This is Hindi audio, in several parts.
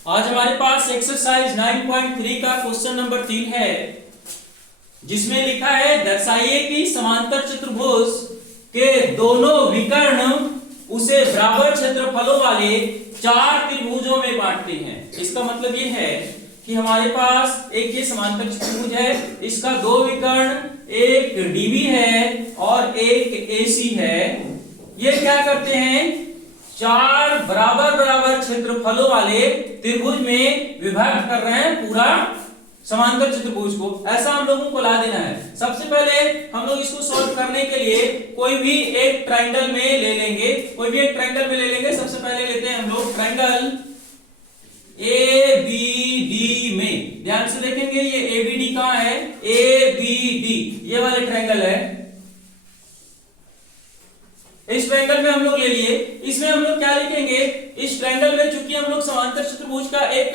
आज हमारे पास एक्सरसाइज 9.3 का क्वेश्चन नंबर 3 है, जिसमें लिखा है दर्शाइए कि समांतर चतुर्भुज के दोनों विकर्ण उसे बराबर क्षेत्रफलों वाले चार त्रिभुजों में बांटते हैं। इसका मतलब ये है कि हमारे पास एक ये समांतर चतुर्भुज है, इसका दो विकर्ण, एक डीबी है और एक एसी है। ये क्या करते हैं, चार बराबर बराबर क्षेत्रफलों वाले त्रिभुज में विभाजित कर रहे हैं पूरा समांतर चतुर्भुज को। ऐसा हम लोगों को ला देना है। सबसे पहले हम लोग इसको सॉल्व करने के लिए कोई भी एक ट्रायंगल में ले लेंगे, सबसे पहले लेते हैं हम लोग ट्रायंगल ए बी डी में। ध्यान से देखेंगे ये ए बी डी कहां है, ए बी डी ये वाले ट्रायंगल है। इस ट्रायंगल में हम लोग ले लिए, इसमें हम लोग क्या लिखेंगे, इस ट्रायंगल में चूंकि हम लोग समांतर चतुर्भुज का एक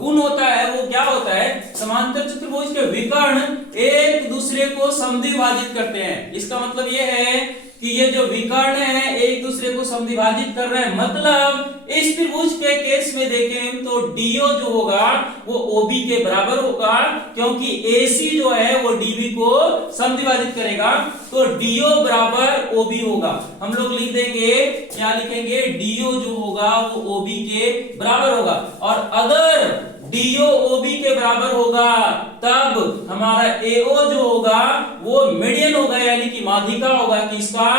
गुण होता है, वो क्या होता है, समांतर चतुर्भुज के विकर्ण एक दूसरे को समद्विभाजित करते हैं। इसका मतलब ये है कि ये जो विकर्ण है एक दूसरे को समद्विभाजित कर रहे हैं। मतलब इस त्रिभुज के केस में देखें तो डीओ जो होगा वो ओबी के बराबर होगा, क्योंकि एसी जो है वो डीबी को समद्विभाजित करेगा, तो डीओ बराबर ओबी होगा। हम लोग लिख देंगे, क्या लिखेंगे, डीओ जो होगा वो ओबी के बराबर होगा। और अगर डीओ ओबी के बराबर होगा तब हमारा एओ जो होगा वो मीडियन होगा, यानी कि माध्यिका होगा किसका,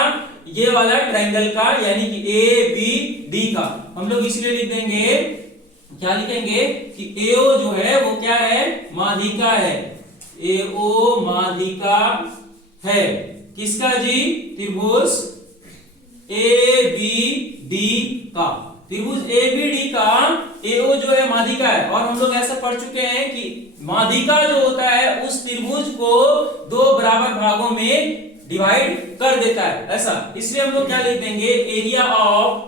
ये वाला ट्रायंगल का, यानी कि ए बी डी का। हम लोग इसलिए लिख देंगे, क्या लिखेंगे कि एओ जो है वो क्या है, माध्यिका है। एओ माध्यिका है किसका जी, त्रिभुज ए बी डी का। त्रिभुज ए बी डी का एओ जो है माध्यिका है। और हम लोग ऐसा पढ़ चुके हैं कि माध्यिका जो होता है उस त्रिभुज को दो बराबर भागों में डिवाइड कर देता है, ऐसा। इसलिए हम लोग क्या लिख देंगे, एरिया ऑफ,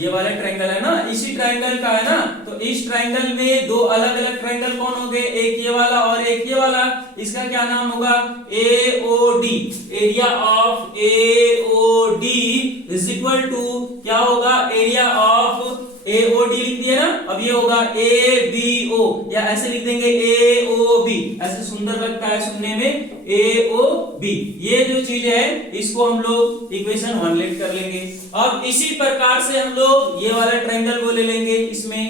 ये वाला ट्रायंगल है ना, इसी ट्रायंगल का है ना, तो इस ट्रायंगल में दो अलग अलग ट्रायंगल कौन हो गए, एक ये वाला और एक ये वाला। इसका क्या नाम होगा, AOD. Area of AOD is equal to क्या होगा, एरिया ऑफ एओडी लिख दिया ना, अब ये होगा एबीओ, या ऐसे लिख देंगे एओबी, ऐसे सुंदर लगता है सुनने में, एओबी। ये जो चीज है इसको हम लोग इक्वेशन 1 लेट कर लेंगे। अब इसी प्रकार से हम लोग ये वाला ट्रायंगल को ले लेंगे। इसमें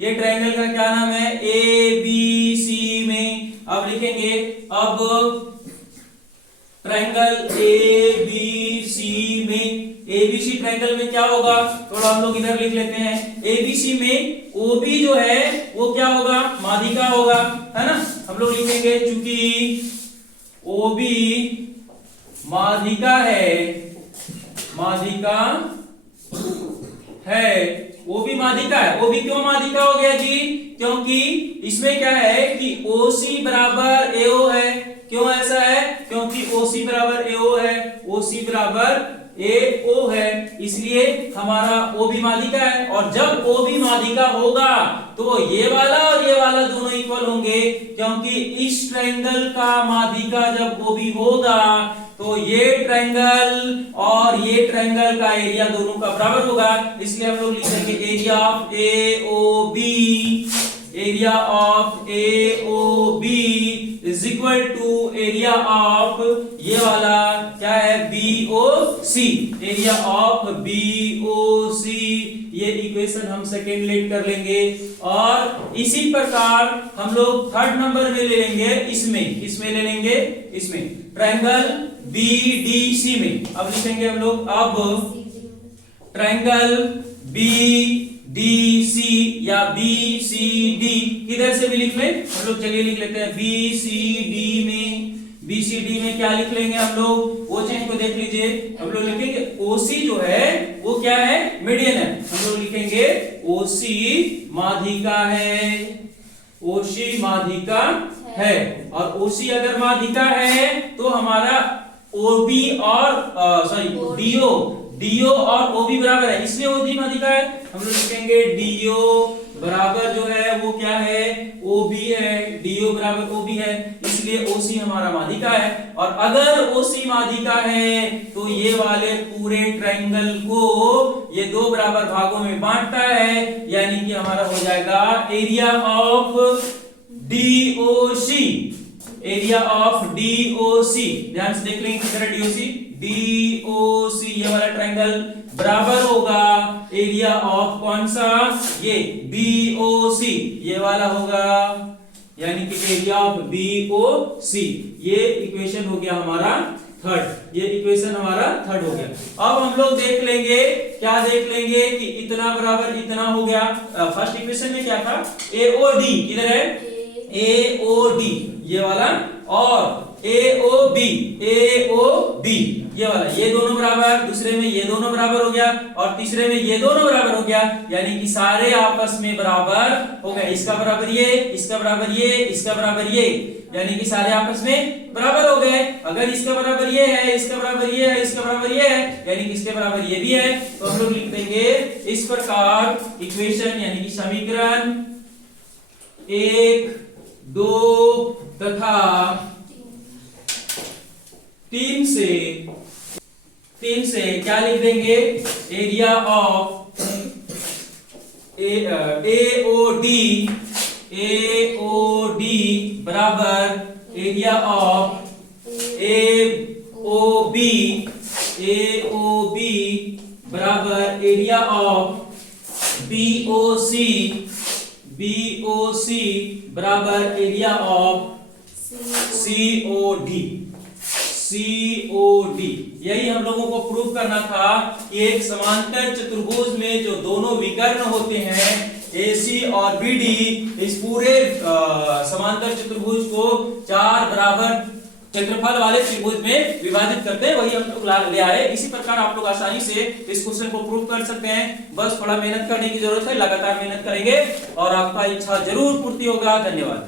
ये ट्रायंगल का क्या नाम है, ए बी सी में। अब लिखेंगे, अब ट्रायंगल ए बी सी में, एबीसी ट्रायंगल में क्या होगा, थोड़ा हम लोग इधर लिख लेते हैं। एबीसी में ओबी जो है वो क्या होगा, माध्यिका होगा, है ना। हम लोग लिखेंगे चूंकि ओबी माध्यिका है, माध्यिका है, ओबी माध्यिका है। ओबी क्यों माध्यिका हो गया जी, क्योंकि इसमें क्या है कि ओसी बराबर एओ है। क्यों ऐसा है, क्योंकि ओसी बराबर एओ है, ओसी बराबर एओ है, इसलिए हमारा ओबी माध्यिका है। और जब ओबी माध्यिका होगा तो ये वाला और ये वाला दोनों इक्वल होंगे, क्योंकि इस ट्रायंगल का माध्यिका जब ओबी होगा तो ये ट्रायंगल और ये ट्रायंगल का एरिया दोनों का बराबर होगा। इसलिए हम लोग लिख देंगे area of AOB, area of AOB is equal to area of ये वाला क्या है, बीओसी, एरिया ऑफ बीओसी। ये इक्वेशन हम सेकेंड लेट कर लेंगे। और इसी प्रकार हम लोग थर्ड नंबर में ले लेंगे, इसमें ले लेंगे, इसमें ट्रायंगल बीडीसी में। अब लिखेंगे हम लोग, अब ट्रायंगल बीडीसी या बीसीडी, किधर से भी लिख ले हम लोग, चलिए लिख लेते हैं बीसीडी में। बीसीडी में क्या लिख लेंगे हम लोग, वो चीज को देख लीजिए। हम लोग लिखेंगे ओसी जो है वो क्या है, मीडियन है। हम लोग लिखेंगे ओसी माध्यिका है, ओसी माध्यिका है। और ओसी अगर माध्यिका है तो हमारा ओबी और डीओ और ओबी बराबर है, इसलिए ओबी माध्यिका है। हम लोग लिखेंगे डीओ बराबर जो है वो क्या है, ओबी है, डीओ बराबर ओबी है। इसलिए OC हमारा माध्यिका है। और अगर OC माध्यिका है तो ये वाले पूरे ट्रायंगल को ये दो बराबर भागों में बांटता है, यानी कि हमारा हो जाएगा area of DOC, area of DOC। ध्यान से देख लेंगे किधर है DOC, DOC ये वाला ट्रायंगल बराबर होगा एरिया ऑफ कौन सा, ये BOC ये वाला होगा, यानी कि एरिया ऑफ BOC। ये इक्वेशन हो गया हमारा थर्ड, ये इक्वेशन हमारा थर्ड हो गया। अब हम लोग देख लेंगे, क्या देख लेंगे कि इतना बराबर इतना हो गया। फर्स्ट इक्वेशन में क्या था, AOD किधर है, AOD ये वाला, और AOB ये वाला, ये दोनों बराबर, दूसरे में ये दोनों बराबर हो गया, और तीसरे में ये दोनों बराबर हो गया, यानी कि सारे आपस में बराबर हो गए। इसका बराबर ये, इसका बराबर ये, इसका बराबर ये, यानी कि सारे आपस में बराबर हो गए। अगर इसका बराबर ये है, इसका बराबर ये है, इसका बराबर ये है, यानी कि इसके बराबर ये भी है, तो हम लोग लिख देंगे इस प्रकार इक्वेशन, यानी कि समीकरण 1, 2 तथा 3 से क्या लिख देंगे, एरिया ऑफ AOD बराबर एरिया ऑफ AOB बराबर एरिया ऑफ BOC बराबर एरिया ऑफ COD। यही हम लोगों को प्रूव करना था कि एक समांतर चतुर्भुज में जो दोनों विकर्ण होते हैं AC और BD, इस पूरे समांतर चतुर्भुज को 4 बराबर क्षेत्रफल वाले त्रिभुज में विभाजित करते हैं, वही हम लोग ले आए। इसी प्रकार आप लोग आसानी से इस क्वेश्चन को प्रूव कर सकते हैं। बस थोड़ा मेहनत करने की जरूरत है, लगातार मेहनत करेंगे और आपका इच्छा जरूर पूर्ति होगा। धन्यवाद।